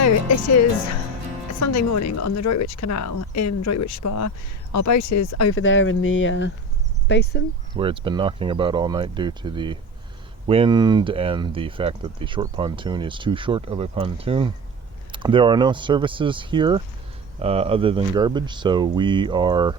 it is a Sunday morning on the Droitwich Canal in Droitwich Spa. Our boat is over there in the basin. Where it's been knocking about all night due to the wind and the fact that the short pontoon is too short of a pontoon. There are no services here other than garbage, so we are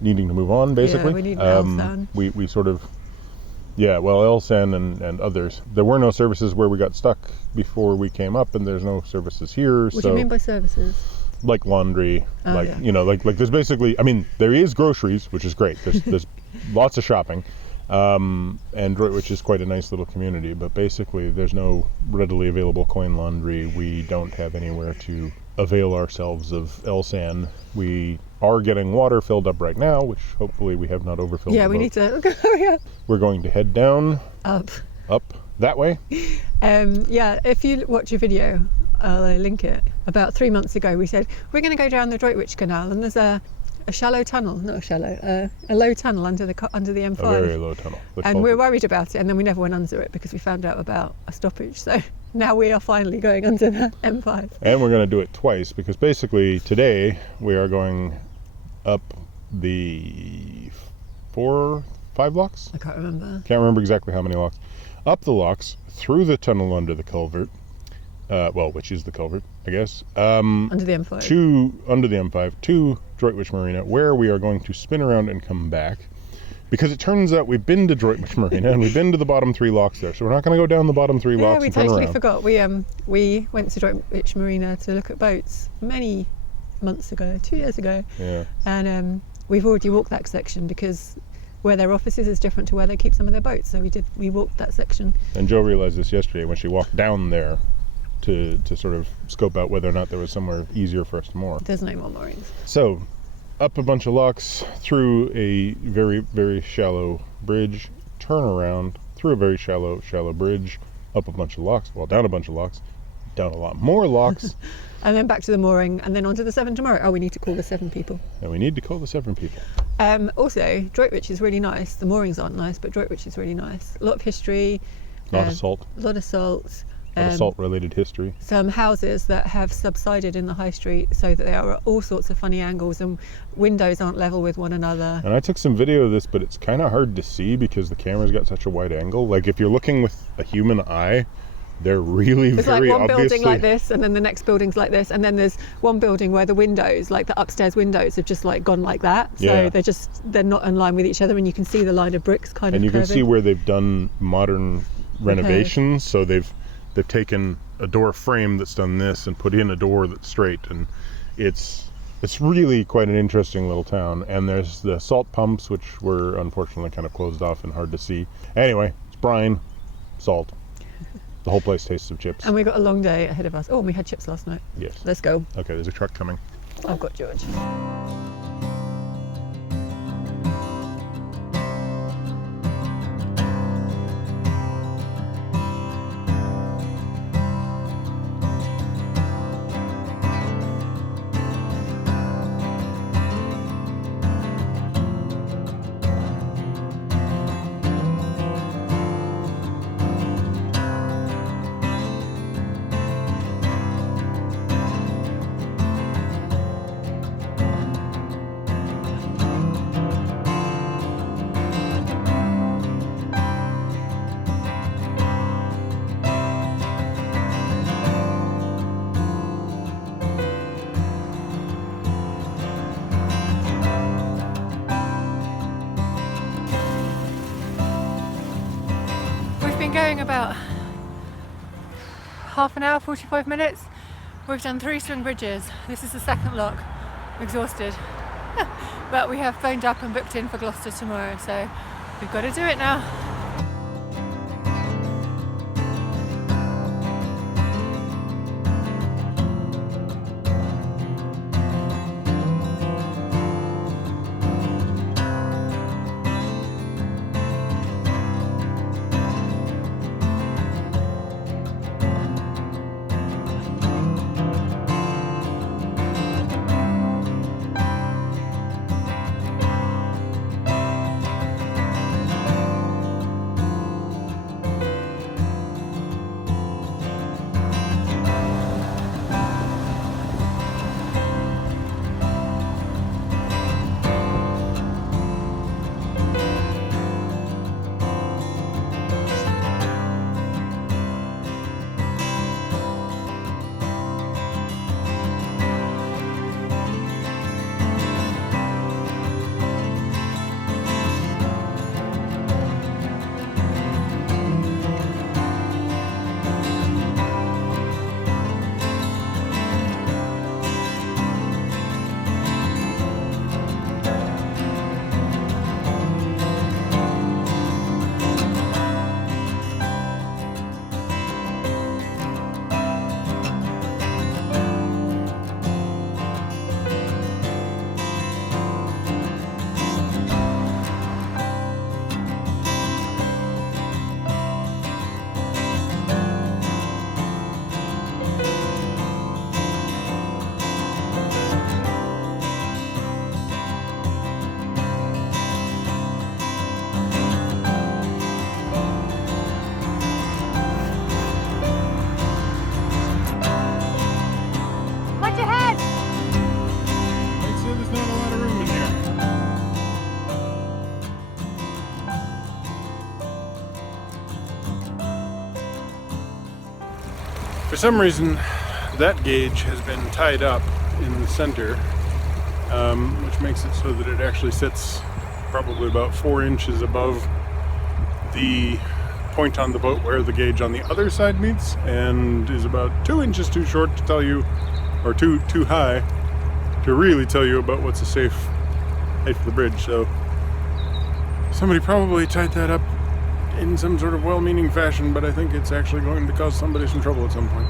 needing to move on, basically. Yeah, we need Elsan. We sort of... Yeah, well, Elsan and others. There were no services where we got stuck before we came up, and there's no services here. What do you mean by services? Like laundry, yeah. like there's basically, I mean, there is groceries, which is great. There's lots of shopping, and Droitwich is quite a nice little community, but basically there's no readily available coin laundry. We don't have anywhere to avail ourselves of Elsan. We are getting water filled up right now, which hopefully we have not overfilled. Yeah, we need to hurry up. We're going to head down. Up That way. Yeah, if you watch a video, I'll link it. About 3 months ago, we said we're going to go down the Droitwich Canal, and there's a shallow tunnel, not a shallow, a low tunnel under the M5. A very low tunnel. And we're worried about it, and then we never went under it because we found out about a stoppage. So now we are finally going under the M5. And we're going to do it twice because basically today we are going up the 4-5 locks. I can't remember. Can't remember exactly how many locks. Up the locks, through the tunnel under the culvert. Which is the culvert, I guess. Under the M5. Under the M5 to Droitwich Marina, where we are going to spin around and come back. Because it turns out we've been to Droitwich Marina and we've been to the bottom 3 locks there, so we're not going to go down the bottom 3 locks and turn around. Yeah, we totally forgot. We went to Droitwich Marina to look at boats many months ago, 2 years ago. Yeah. And we've already walked that section because where their offices is different to where they keep some of their boats. So we walked that section. And Jo realized this yesterday when she walked down there to sort of scope out whether or not there was somewhere easier for us to moor. There's no more moorings. So, up a bunch of locks, through a very, very shallow bridge, turn around, through a very shallow bridge, up a bunch of locks, well, down a bunch of locks, down a lot more locks. And then back to the mooring, and then onto the Severn tomorrow. Oh, we need to call the Severn people. And we need to call the Severn people. Also, Droitwich is really nice. The moorings aren't nice, but Droitwich is really nice. A lot of history. A lot of salt. A lot of salt. Salt-related history. Some houses that have subsided in the high street so that there are all sorts of funny angles and windows aren't level with one another. And I took some video of this, but it's kind of hard to see because the camera's got such a wide angle. Like if you're looking with a human eye, they're really There's very like one obviously... building like this, and then the next building's like this, and then there's one building where the windows, like the upstairs windows, have just like gone like that. So yeah. they're not in line with each other, and you can see the line of bricks kind of. And you curving. can see where they've done modern renovations. So they've taken a door frame that's done this and put in a door that's straight, and it's really quite an interesting little town. And there's the salt pumps, which were unfortunately kind of closed off and hard to see. Anyway, it's brine, salt. The whole place tastes of chips. And we got a long day ahead of us. Oh, and we had chips last night. Yes. Let's go. Okay, there's a truck coming. I've got George. Going about half an hour, 45 minutes. We've done 3 swing bridges. This is the second lock. I'm exhausted. But we have phoned up and booked in for Gloucester tomorrow, so we've got to do it now. some reason, that gauge has been tied up in the center, which makes it so that it actually sits probably about 4 inches above the point on the boat where the gauge on the other side meets, and is about 2 inches too short to tell you, or too high to really tell you about what's a safe height for the bridge. So somebody probably tied that up in some sort of well-meaning fashion, but I think it's actually going to cause somebody some trouble at some point.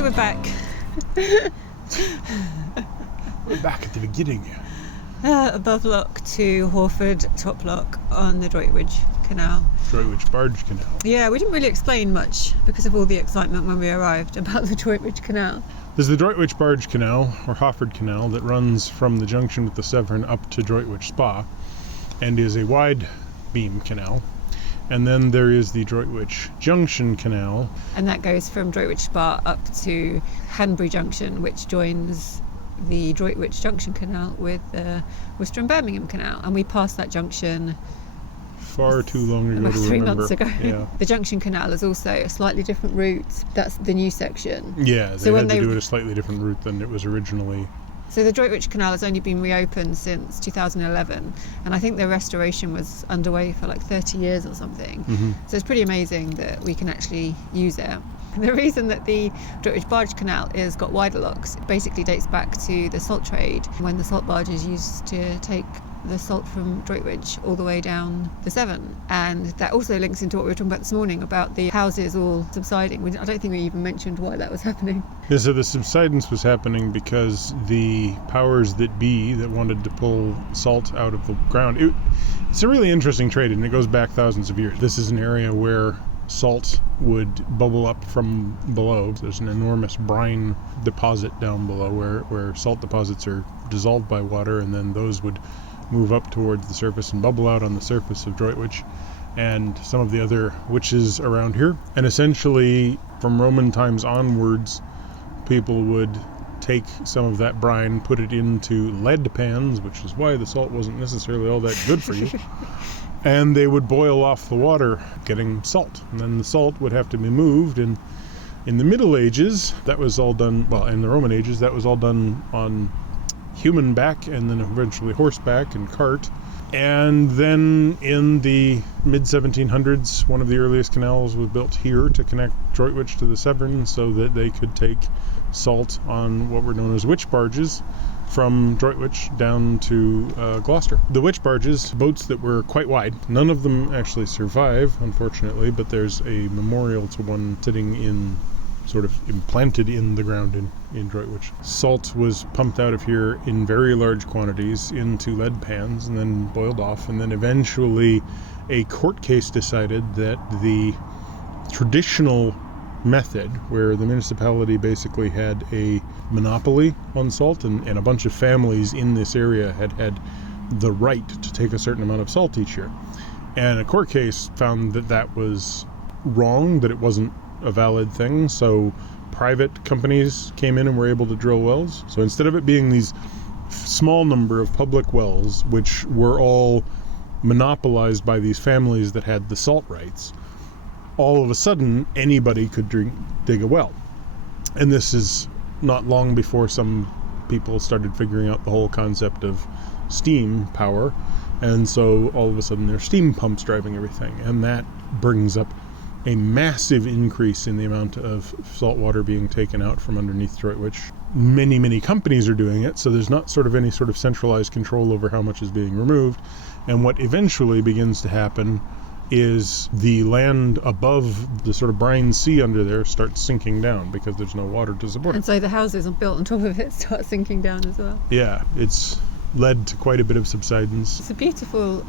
We're back. We're back at the beginning. Above lock to Hawford top lock on the Droitwich Canal. Droitwich Barge Canal. Yeah, we didn't really explain much because of all the excitement when we arrived about the Droitwich Canal. There's the Droitwich Barge Canal, or Hawford Canal, that runs from the junction with the Severn up to Droitwich Spa, and is a wide beam canal. And then there is the Droitwich Junction Canal. And that goes from Droitwich Spa up to Hanbury Junction, which joins the Droitwich Junction Canal with the Worcester and Birmingham Canal. And we passed that junction far too long ago about to 3 remember. months ago. Yeah. The Junction Canal is also a slightly different route. That's the new section. Yeah, they So had to do it a slightly different route than it was originally. So the Droitwich Canal has only been reopened since 2011, and I think the restoration was underway for like 30 years or something. Mm-hmm. So it's pretty amazing that we can actually use it. The reason that the Droitwich Barge Canal is got wider locks basically dates back to the salt trade, when the salt barges used to take the salt from Droitwich all the way down the Severn. And that also links into what we were talking about this morning about the houses all subsiding. I don't think we even mentioned why that was happening. Yeah, so the subsidence was happening because the powers that be that wanted to pull salt out of the ground, it's a really interesting trade, and it goes back thousands of years. This is an area where salt would bubble up from below. There's an enormous brine deposit down below where salt deposits are dissolved by water, and then those would move up towards the surface and bubble out on the surface of Droitwich and some of the other witches around here. And essentially, from Roman times onwards, people would take some of that brine, put it into lead pans, which is why the salt wasn't necessarily all that good for you. And they would boil off the water, getting salt. And then the salt would have to be moved, and In the Middle Ages, that was all done, well, in the Roman ages, that was all done on human back and then eventually horseback and cart. And then in the mid-1700s, one of the earliest canals was built here to connect Droitwich to the Severn so that they could take salt on what were known as witch barges from Droitwich down to Gloucester. The witch barges, boats that were quite wide. None of them actually survive, unfortunately, but there's a memorial to one sitting in, sort of implanted in the ground in Droitwich. Salt was pumped out of here in very large quantities into lead pans and then boiled off, and then eventually a court case decided that the traditional method, where the municipality basically had a monopoly on salt, and a bunch of families in this area had the right to take a certain amount of salt each year. And a court case found that that was wrong, that it wasn't a valid thing, so private companies came in and were able to drill wells. So instead of it being these small number of public wells, which were all monopolized by these families that had the salt rights, all of a sudden anybody could dig a well. And this is not long before some people started figuring out the whole concept of steam power, and so all of a sudden there's steam pumps driving everything, and that brings up a massive increase in the amount of salt water being taken out from underneath Droitwich. Many companies are doing it, so there's not sort of any sort of centralized control over how much is being removed. And what eventually begins to happen is the land above the sort of brine sea under there starts sinking down because there's no water to support it. And so the houses are built on top of it start sinking down as well. Yeah, it's led to quite a bit of subsidence. It's a beautiful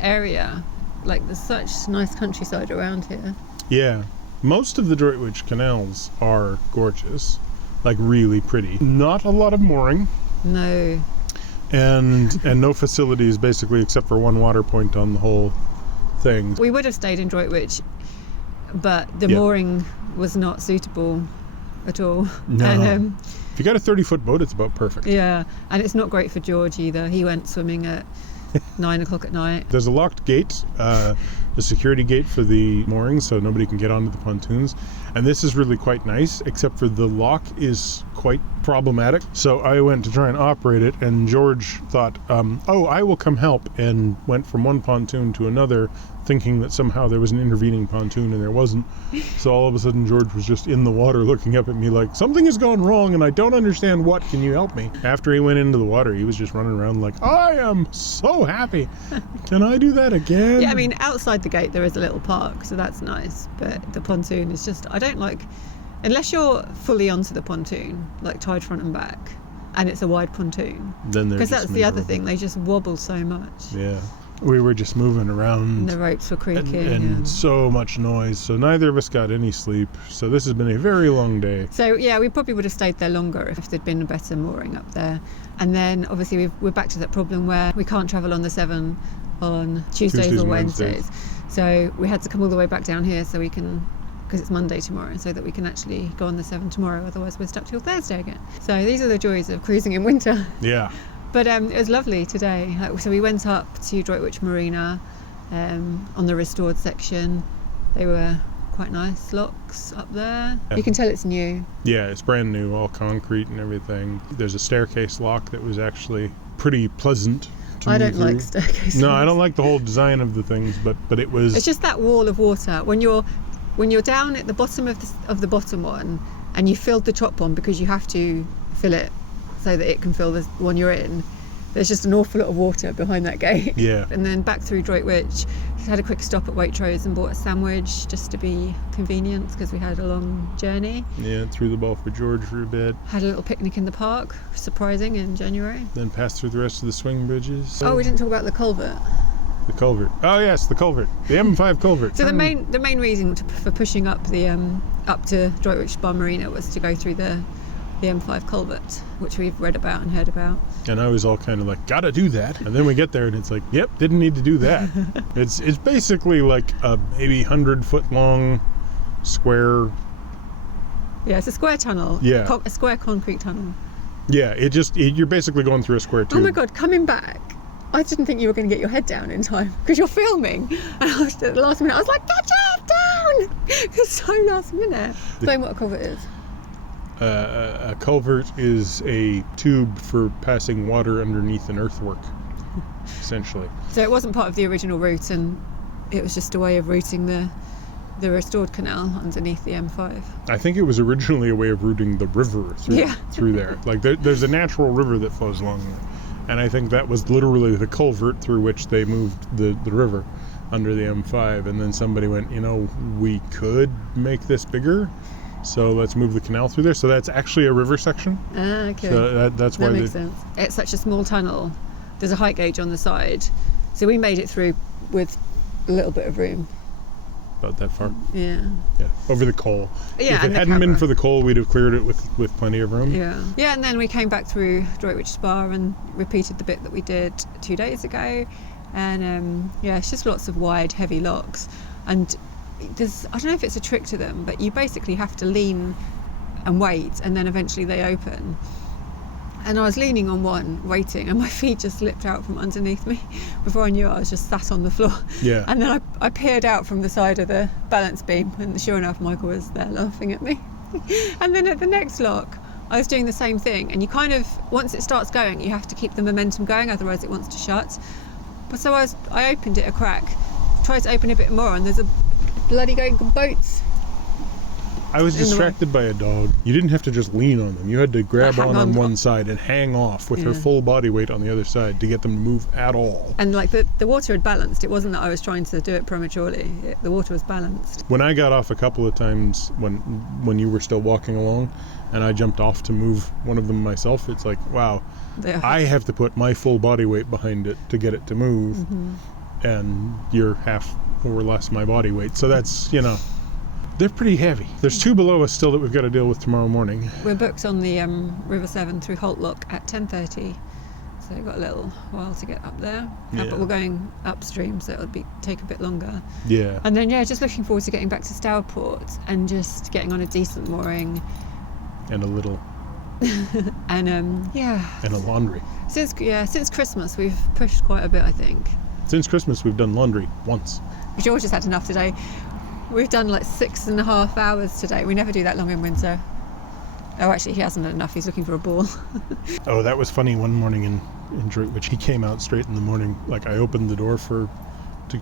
area. Like, there's such nice countryside around here. Yeah, most of the Droitwich canals are gorgeous, like really pretty. Not a lot of mooring. No. And no facilities basically except for one water point on the whole thing. We would have stayed in Droitwich, but the mooring was not suitable at all. No. And, if you got a 30-foot boat, it's about perfect. yeah, and it's not great for George either. He went swimming at 9 o'clock at night. There's a locked gate, the security gate for the moorings, so nobody can get onto the pontoons. And this is really quite nice, except for the lock is quite problematic. So I went to try and operate it, and George thought, oh, I will come help, and went from one pontoon to another, thinking that somehow there was an intervening pontoon, and there wasn't. So all of a sudden George was just in the water looking up at me like, something has gone wrong and I don't understand what, can you help me? After he went into the water, he was just running around like, I am so happy. Can I do that again? Yeah, I mean, outside the gate there is a little park, so that's nice, but the pontoon is just, I don't like, unless you're fully onto the pontoon, like tied front and back, and it's a wide pontoon, then because that's the other thing, they just wobble so much. Yeah. We were just moving around. And the ropes were creaking. And so much noise, so neither of us got any sleep. So this has been a very long day. So yeah, we probably would have stayed there longer if there'd been a better mooring up there. And then obviously we're back to that problem where we can't travel on the Severn on Tuesdays or Wednesdays. So we had to come all the way back down here so we can, because it's Monday tomorrow, so that we can actually go on the Severn tomorrow, otherwise we're stuck till Thursday again. So these are the joys of cruising in winter. Yeah. But it was lovely today. So we went up to Droitwich Marina on the restored section. They were quite nice locks up there. Yeah. You can tell it's new. Yeah, it's brand new, all concrete and everything. There's a staircase lock that was actually pretty pleasant to I move don't through. like staircases. No, I don't like the whole design of the things, but it was... It's just that wall of water. When you're down at the bottom of the bottom one and you filled the top one because you have to fill it so that it can fill the one you're in, there's just an awful lot of water behind that gate. Yeah. And then back through Droitwich, had a quick stop at Waitrose and bought a sandwich just to be convenient because we had a long journey. Yeah, threw the ball for George for a bit. Had a little picnic in the park, surprising, in January. Then passed through the rest of the swing bridges. Oh, we didn't talk about the culvert. The culvert. Oh yes, the culvert. The M5 Culvert. So the main reason for pushing up the up to Droitwich Spa Marina was to go through the M5 Culvert, which we've read about and heard about. And I was all kind of like, gotta do that. And then we get there and it's like, yep, didn't need to do that. It's basically like a maybe 100-foot long square. Yeah, it's a square tunnel. Yeah. A square concrete tunnel. Yeah, you're basically going through a square tube. Oh my God, coming back, I didn't think you were going to get your head down in time because you're filming. And at the last minute, I was like, get your head down! down. It's so last minute. Explain what a culvert is. A culvert is a tube for passing water underneath an earthwork, essentially. So it wasn't part of the original route, and it was just a way of routing the restored canal underneath the M5. I think it was originally a way of routing the river through there. Like there's a natural river that flows along there. And I think that was literally the culvert through which they moved the river under the M5. And then somebody went, we could make this bigger, so let's move the canal through there. So that's actually a river section. Ah, okay. So that's why that makes sense. It's such a small tunnel. There's a height gauge on the side. So we made it through with a little bit of room. About that far. Yeah. Over the coal. Yeah. If it hadn't been for the coal, we'd have cleared it with plenty of room. Yeah, and then we came back through Droitwich Spa and repeated the bit that we did 2 days ago. And it's just lots of wide, heavy locks. And I don't know if it's a trick to them, but you basically have to lean and wait, and then eventually they open. And I was leaning on one, waiting, and my feet just slipped out from underneath me. Before I knew it, I was just sat on the floor. Yeah. And then I peered out from the side of the balance beam, and sure enough, Michael was there laughing at me. And then at the next lock, I was doing the same thing. And you kind of, once it starts going, you have to keep the momentum going, otherwise it wants to shut. But so I opened it a crack, tried to open a bit more, and there's a bloody going boats. I was distracted by a dog. You didn't have to just lean on them. You had to grab on one side and hang off with her full body weight on the other side to get them to move at all. And like the water had balanced. It wasn't that I was trying to do it prematurely. The water was balanced. When I got off a couple of times when you were still walking along and I jumped off to move one of them myself, it's like, wow, I have to put my full body weight behind it to get it to move. Mm-hmm. And you're half or less my body weight. So that's, they're pretty heavy. There's 2 below us still that we've got to deal with tomorrow morning. We're booked on the River Severn through Holt Lock at 10:30, so we've got a little while to get up there. But we're going upstream, so it'll take a bit longer. Yeah. And then just looking forward to getting back to Stourport and just getting on a decent mooring. And a little. And And a laundry. Since Christmas we've pushed quite a bit, I think. Since Christmas we've done laundry once. George has had enough today. We've done like 6.5 hours today. We never do that long in winter. Oh, actually, he hasn't had enough. He's looking for a ball. Oh, that was funny. One morning in Droitwich, he came out straight in the morning. Like, I opened the door to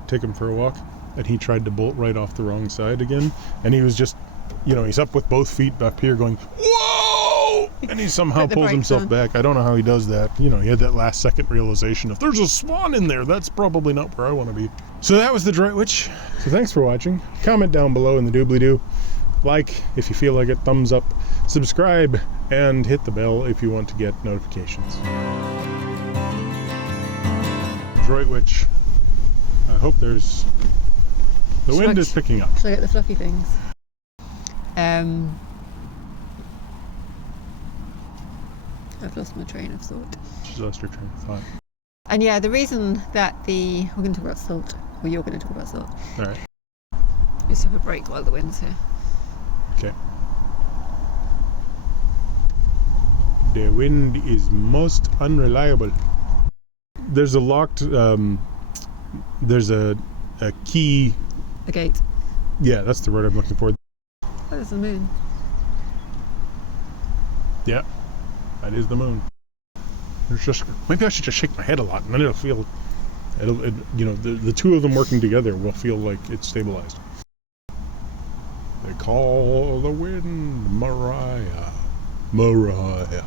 take him for a walk, and he tried to bolt right off the wrong side again. And he was just, he's up with both feet up here going, whoa! And he somehow pulled himself back. I don't know how he does that. He had that last second realization, if there's a swan in there, that's probably not where I want to be. So that was the Droitwich. So thanks for watching. Comment down below in the doobly-doo. Like if you feel like it, thumbs up. Subscribe and hit the bell if you want to get notifications. Droitwich. I hope there's... The wind is picking up. Should I get the fluffy things? I've lost my train of thought. She's lost her train of thought. And the reason that we're going to talk about salt, or you're going to talk about salt. All right. Let's have a break while the wind's here. Okay. The wind is most unreliable. There's a locked, there's a key. A gate. Yeah, that's the word I'm looking for. Oh, there's the moon. Yeah, that is the moon. Maybe I should just shake my head a lot, and then the 2 of them working together will feel like it's stabilized. They call the wind Mariah. Mariah.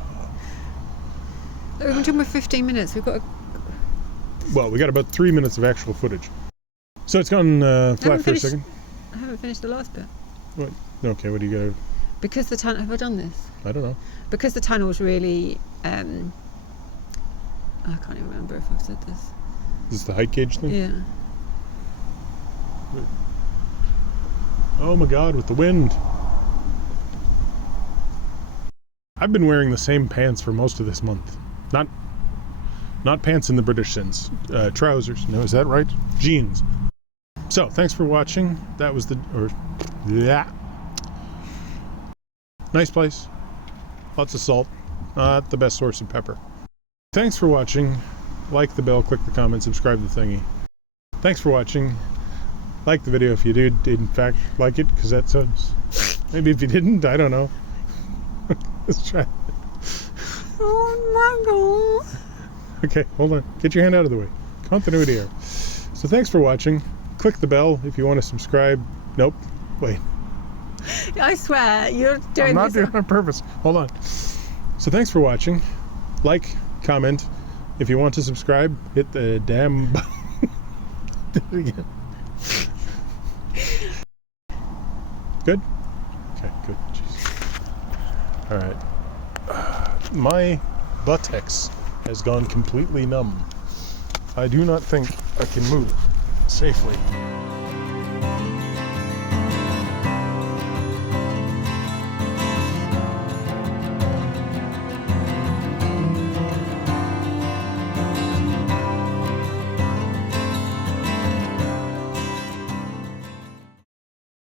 We've been talking for 15 minutes. We've got Well, we got about 3 minutes of actual footage. So it's gone flat for a second. I haven't finished the last bit. What? Okay, what do you got? Because the tunnel... Have I done this? I don't know. Because the tunnel's really... I can't even remember if I've said this. Is this the height gauge thing? Yeah. Oh my god, with the wind. I've been wearing the same pants for most of this month. Not pants in the British sense. Trousers. No, is that right? Jeans. So, thanks for watching. That was nice place. Lots of salt. Not the best source of pepper. Thanks for watching. Like the bell, click the comment, subscribe to the thingy. Thanks for watching. Like the video if you did, in fact, like it, because that sounds... Maybe if you didn't, I don't know. Let's try. Oh my god. Okay, hold on. Get your hand out of the way. Continuity error. So thanks for watching. Click the bell if you want to subscribe. Nope. Wait. I swear, you're doing I'm not this. doing it on purpose. Hold on. So thanks for watching. Like, comment. If you want to subscribe, hit the damn button. Do it again. Good? Okay, good. Jeez. All right. My buttocks has gone completely numb. I do not think I can move safely.